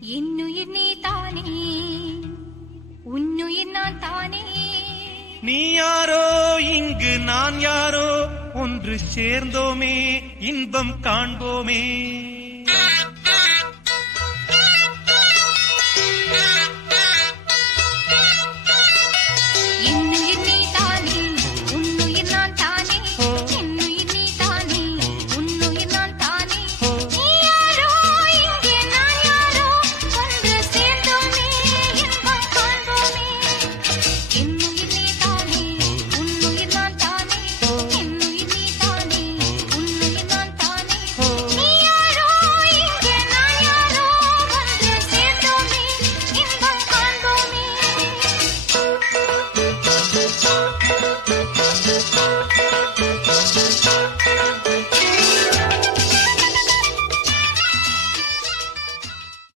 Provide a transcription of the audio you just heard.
என்னுயிர் நீ தானே, உன்னுயிர் நான் தானே. நீ யாரோ இங்கு நான் யாரோ, ஒன்று சேர்ந்தோமே இன்பம் காண்போமே.